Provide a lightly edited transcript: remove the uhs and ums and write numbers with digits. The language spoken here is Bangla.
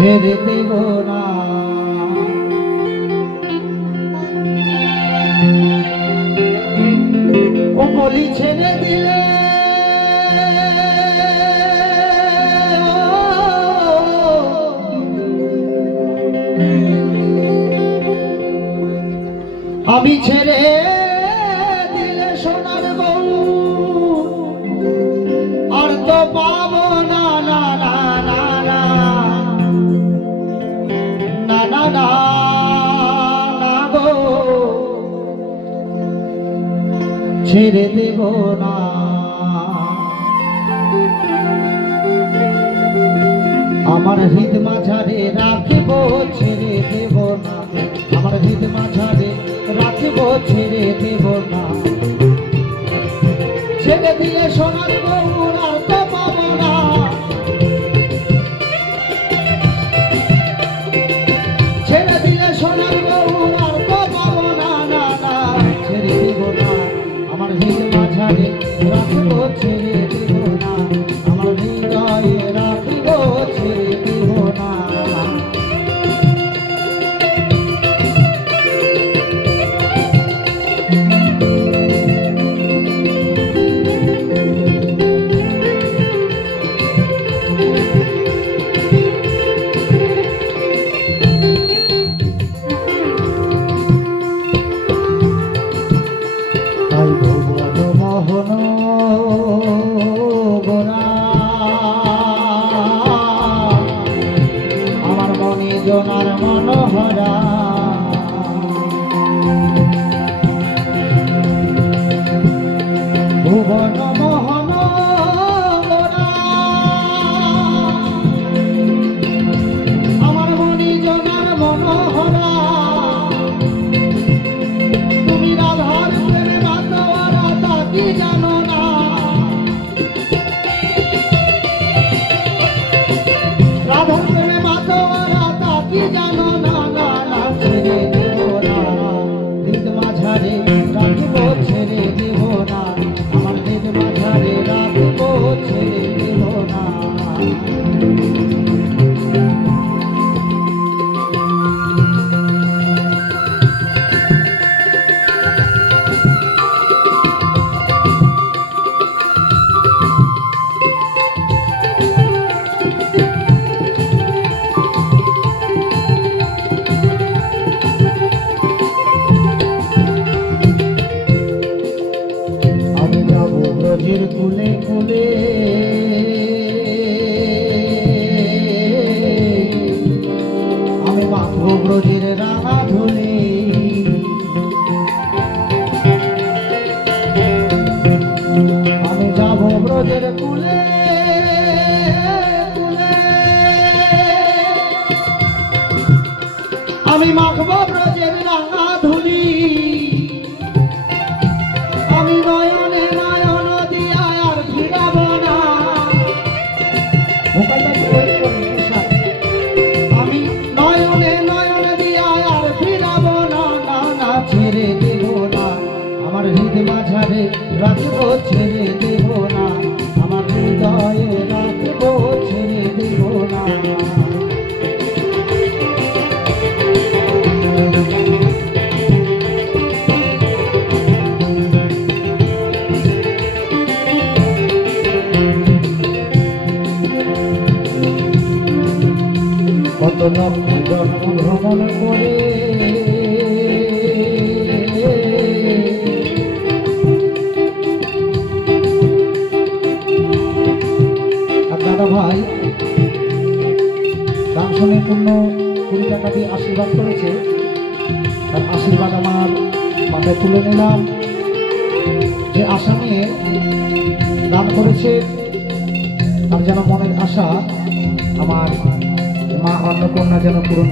ছেড়ে দেব না। ও বলি ছেড়ে দিলে আমি ছেড়ে দিলে সোনার বউ আর তো পাবো না না না না না না না না না গো, ছেড়ে দেব না। আমার হৃদ মাঝারে রাখব ছেড়ে দেব না, আমার হৃদ মাঝারে রাখব ছেড়ে দেব না। ছেড়ে দিলে সোনার বউ আর তো পাবো না, ছেড়ে দিলে সোনার বউ আর তো পাবো না না না, ছেড়ে দেব না। আমার হৃদ মাঝারে রাখব ছেড়ে দেব না, আমার হৃদয়ে রাখব ছেড়ে দেব না। আমার মনে জনার মনোহরা ভুবন মোহন আমার মনে জনার মনোহরা, তুমি রাধার প্রেমে বাতোয়ারা তা কি জানো না, রাধার প্রেমে বাতোয়ারা তা কি জানো না না না, ছেড়ে দেব না। হৃদ মাঝারে রাখব ছেড়ে দেব না, আমার হৃদ মাঝারে রাখব ছেড়ে দেব না। আমি যাব ব্রজের কুলে কুলে, আমি মাখব ব্রজের রাঙা ধুলে, আমি যাব ব্রজের কুলে কুলে, আমি মাখব ব্রজের রাঙা ধুলি, আমি নয়নে নয়ন দিয়া আর ফিরাব না। আমি নয়নে নয়ন দিয়া আর ফিরাব না না না, ছেড়ে দেব না। আমার হৃদ মাঝারে রাখব ছেড়ে দেব না, আমার হৃদয়ে রাখব ছেড়ে দেব না। কত লক্ষ জন্ম ভ্রমণ করে দাদা ভাই গান শুনে পূর্ণ 20 টাকা দিয়ে আশীর্বাদ করেছে, তার আশীর্বাদ আমার মাথায় তুলে নিলাম। যে আশা নিয়ে দান করেছে তার যেন মনের আশা আমার মা অন্নপূর্ণা যেন পূরণ